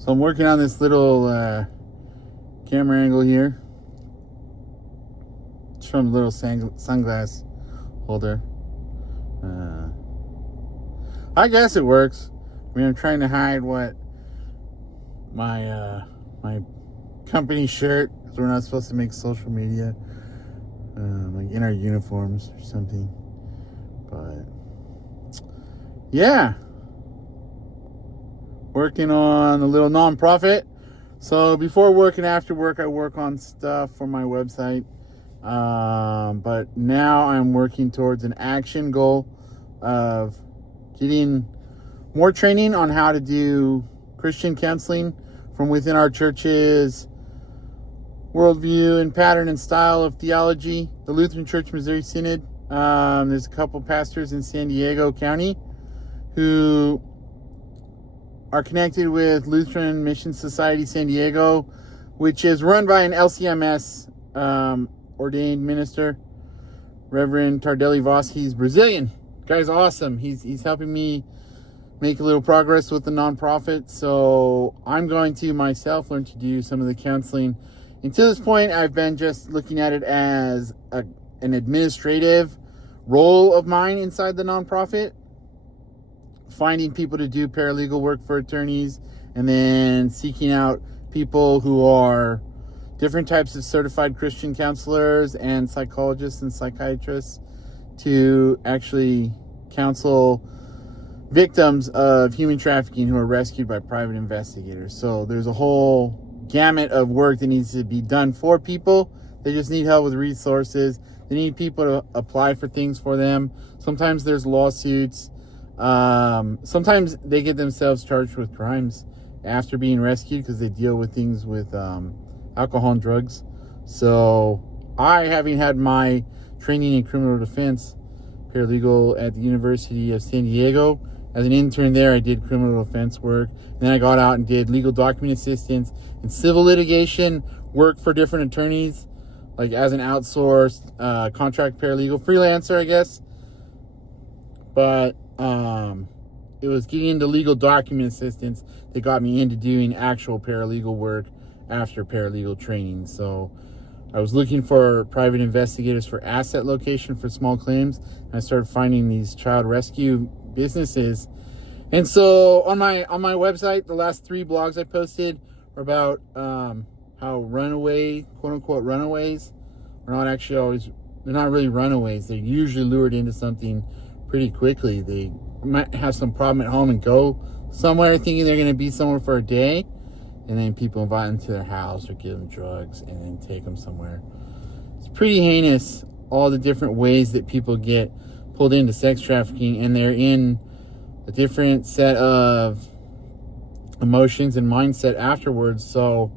So I'm working on this little camera angle here. It's from a little sunglass holder. I guess it works. I mean, I'm trying to hide what my company shirt, because we're not supposed to make social media like in our uniforms or something. But yeah, working on a little nonprofit. So before work and after work, I work on stuff for my website. But now I'm working towards an action goal of getting more training on how to do Christian counseling from within our church's worldview and pattern and style of theology. The Lutheran Church Missouri Synod, there's a couple pastors in San Diego County who are connected with Lutheran Mission Society San Diego, which is run by an LCMS ordained minister, Reverend Tardelli Voss. He's Brazilian. Guy's awesome. He's helping me make a little progress with the nonprofit. So I'm going to myself learn to do some of the counseling. And to this point, I've been just looking at it as an administrative role of mine inside the nonprofit, finding people to do paralegal work for attorneys, and then seeking out people who are different types of certified Christian counselors and psychologists and psychiatrists to actually counsel victims of human trafficking who are rescued by private investigators. So there's a whole gamut of work that needs to be done for people. They just need help with resources. They need people to apply for things for them. Sometimes there's lawsuits. Sometimes they get themselves charged with crimes after being rescued because they deal with things with alcohol and drugs. So I, having had my training in criminal defense paralegal at the University of San Diego, as an intern there, I did criminal defense work. Then I got out and did legal document assistance and civil litigation work for different attorneys, like as an outsourced contract paralegal, freelancer, I guess. But it was getting into legal document assistance that got me into doing actual paralegal work after paralegal training. So I was looking for private investigators for asset location for small claims. And I started finding these child rescue businesses. And so on my website, the last 3 blogs I posted are about how runaway, quote unquote runaways, are not actually always, they're not really runaways. They're usually lured into something pretty quickly. They might have some problem at home and go somewhere thinking they're going to be somewhere for a day, and then people invite them to their house or give them drugs and then take them somewhere. It's pretty heinous, all the different ways that people get pulled into sex trafficking, and they're in a different set of emotions and mindset afterwards. So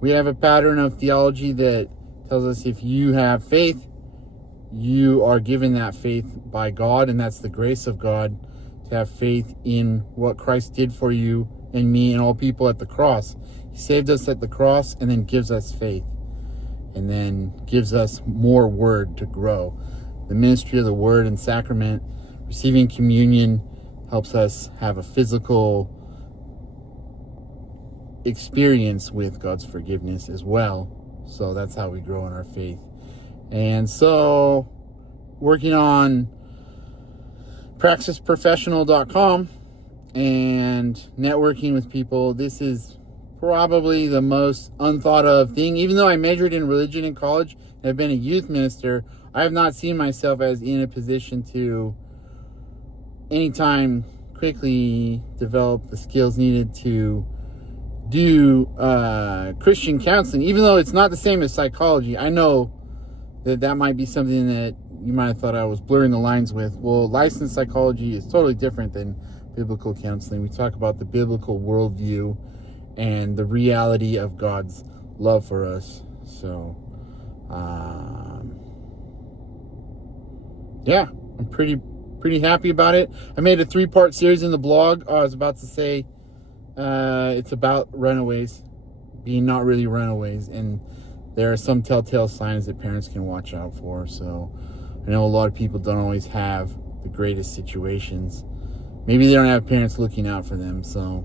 we have a pattern of theology that tells us if you have faith, you are given that faith by God, and that's the grace of God, to have faith in what Christ did for you and me and all people at the cross. He saved us at the cross and then gives us faith, and then gives us more word to grow. The ministry of the word and sacrament, receiving communion, helps us have a physical experience with God's forgiveness as well. So that's how we grow in our faith. And so working on praxisprofessional.com and networking with people, this is probably the most unthought of thing. Even though I majored in religion in college and I've been a youth minister, I have not seen myself as in a position to anytime quickly develop the skills needed to do Christian counseling, even though it's not the same as psychology. I know that might be something that you might have thought I was blurring the lines with. Well, licensed psychology is totally different than biblical counseling. We talk about the biblical worldview and the reality of God's love for us. So, yeah, I'm pretty happy about it. I made a 3-part series in the blog. I was about to say it's about runaways being not really runaways, and there are some telltale signs that parents can watch out for. So I know a lot of people don't always have the greatest situations. Maybe they don't have parents looking out for them. So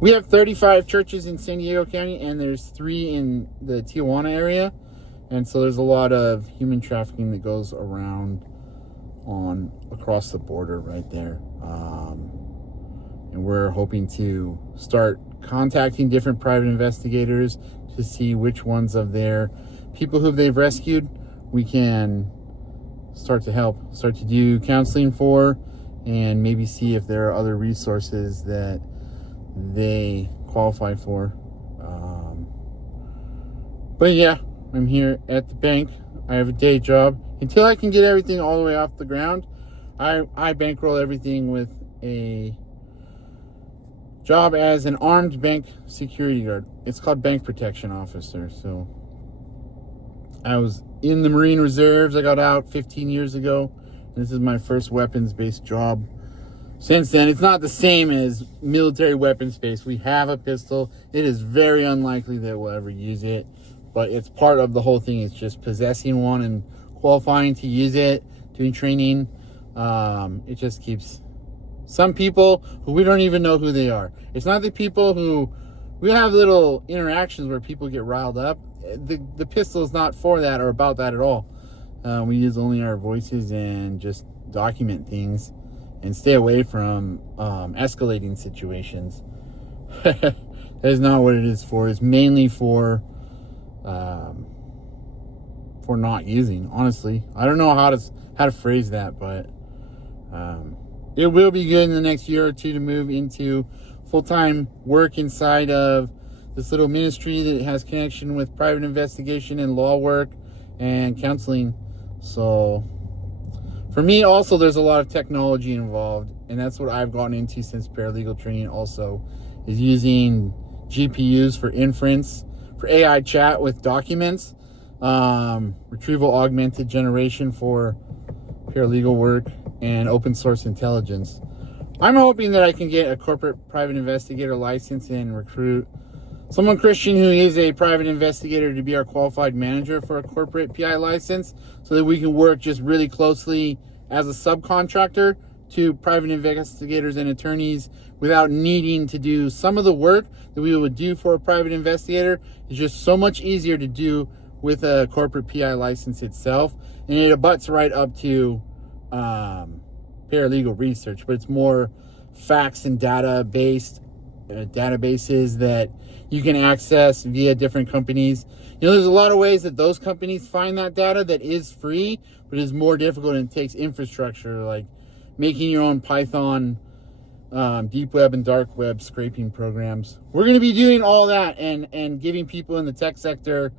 We have 35 churches in San Diego County, and there's 3 in the Tijuana area. And so there's a lot of human trafficking that goes around across the border right there. And we're hoping to start contacting different private investigators to see which ones of their people who they've rescued we can start to help, start to do counseling for, and maybe see if there are other resources that they qualify for. But yeah, I'm here at the bank. I have a day job until I can get everything all the way off the ground. I bankroll everything with a job as an armed bank security guard. It's called bank protection officer. So I was in the Marine Reserves. I got out 15 years ago. This is my first weapons-based job. Since then, it's not the same as military weapons space. We have a pistol. It is very unlikely that we'll ever use it, but it's part of the whole thing. It's just possessing one and qualifying to use it, doing training. It just keeps some people who we don't even know who they are. It's not the people who we have little interactions where people get riled up. The pistol is not for that or about that at all. We use only our voices and just document things and stay away from escalating situations. That is not what it is for. It's mainly for not using, honestly. I don't know how to phrase that, but it will be good in the next year or two to move into full-time work inside of this little ministry that has connection with private investigation and law work and counseling. So for me also, there's a lot of technology involved, and that's what I've gotten into since paralegal training also, is using GPUs for inference, for AI chat with documents, retrieval augmented generation for paralegal work, and open source intelligence. I'm hoping that I can get a corporate private investigator license and recruit someone Christian who is a private investigator to be our qualified manager for a corporate PI license, so that we can work just really closely as a subcontractor to private investigators and attorneys without needing to do some of the work that we would do for a private investigator. It's just so much easier to do with a corporate PI license itself, and it abuts right up to paralegal research, but it's more facts and data based databases that you can access via different companies. There's a lot of ways that those companies find that data that is free, but is more difficult and takes infrastructure, like making your own Python deep web and dark web scraping programs. We're going to be doing all that and giving people in the tech sector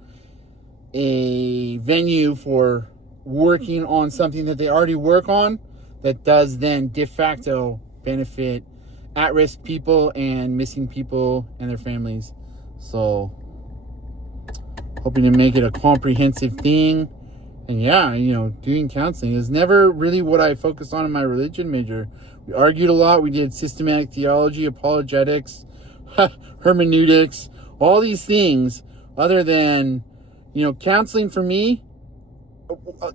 a venue for working on something that they already work on that does then de facto benefit at-risk people and missing people and their families. So hoping to make it a comprehensive thing. And yeah, doing counseling is never really what I focused on in my religion major. We argued a lot. We did systematic theology, apologetics, hermeneutics, all these things. Other than, counseling for me,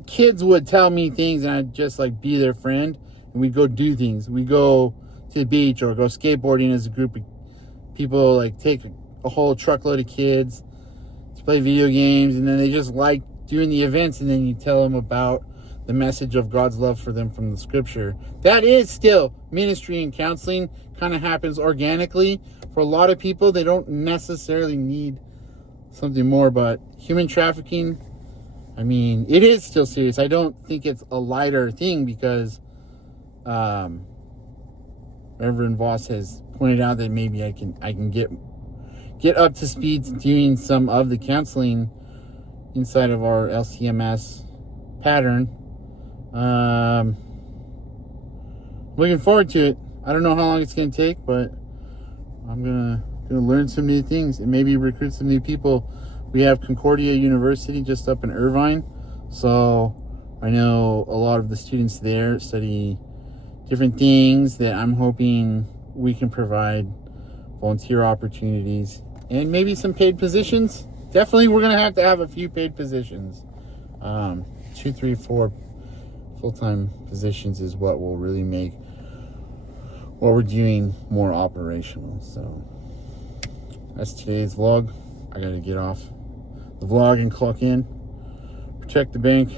kids would tell me things and I'd just be their friend, and we'd go do things. We go to the beach or go skateboarding as a group of people, take a whole truckload of kids to play video games, and then they just like doing the events, and then you tell them about the message of God's love for them from the scripture. That is still ministry and counseling. Kind of happens organically for a lot of people. They don't necessarily need something more, but human trafficking, it is still serious. I don't think it's a lighter thing, because Reverend Voss has pointed out that maybe I can get up to speed doing some of the counseling inside of our LCMS pattern. Looking forward to it. I don't know how long it's going to take, but I'm gonna learn some new things and maybe recruit some new people. We have Concordia University just up in Irvine, so I know a lot of the students there study different things that I'm hoping we can provide volunteer opportunities and maybe some paid positions. Definitely we're going to have a few paid positions. 2, 3, 4 full-time positions is what will really make what we're doing more operational. So That's today's vlog. I gotta get off the vlog and clock in. Protect the bank.